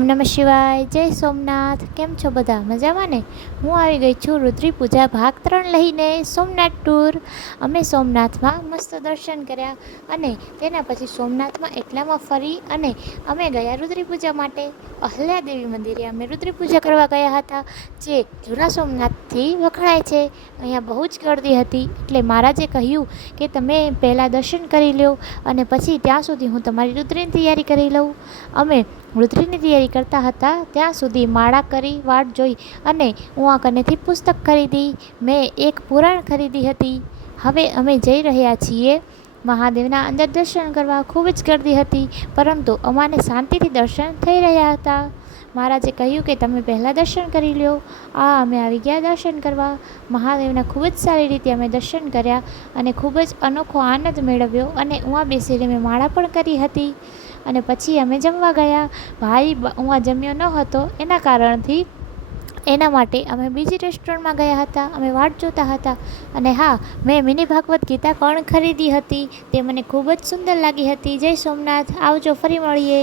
ઓમ નમઃ શિવાય। જય સોમનાથ। કેમ છો બધા? મજામાં ને? હું આવી ગઈ છું રુદ્રી પૂજા ભાગ 3 લઈને સોમનાથ ટૂર। અમે સોમનાથમાં મસ્ત દર્શન કર્યા અને તેના પછી સોમનાથમાં એટલામાં ફરી અને અમે ગયા રુદ્રી પૂજા માટે અહલ્યા દેવી મંદિરે। અમે રુદ્રી પૂજા કરવા ગયા હતા, જે જૂના સોમનાથથી વખણાય છે। અહીંયા બહુ જ ગીરદી હતી, એટલે મહારાજે કહ્યું કે તમે પહેલાં દર્શન કરી લો અને પછી ત્યાં સુધી હું તમારી રુદ્રીની તૈયારી કરી લઉં। અમે રુદ્રીની તૈયારી કરતા હતા ત્યાં સુધી માળા કરી વાટ જોઈ અને હું આ કનેથી પુસ્તક ખરીદી। મેં એક પુરાણ ખરીદી હતી। હવે અમે જઈ રહ્યા છીએ મહાદેવના અંદર દર્શન કરવા। ખૂબ જ ગીરદી હતી, પરંતુ અમાને શાંતિથી દર્શન થઈ રહ્યા હતા। મહારાજે કહ્યું કે તમે પહેલાં દર્શન કરી લો। અમે આવી ગયા દર્શન કરવા। મહાદેવના ખૂબ જ સારી રીતે અમે દર્શન કર્યા અને ખૂબ જ અનોખો આનંદ મેળવ્યો અને ઉहाँ બેસીને મેં માળા પણ કરી હતી અને પછી અમે જમવા ગયા। ભાઈ ઉहाँ જમ્યો ન હતો, એના માટે અમે બીજી રેસ્ટોરન્ટમાં ગયા હતા। અમે વાટ જોતા હતા અને હા, મેં મિની ભાગવત ગીતા પણ ખરીદી હતી, તે મને ખૂબ જ સુંદર લાગી હતી। જય સોમનાથ। આવજો, ફરી મળીએ।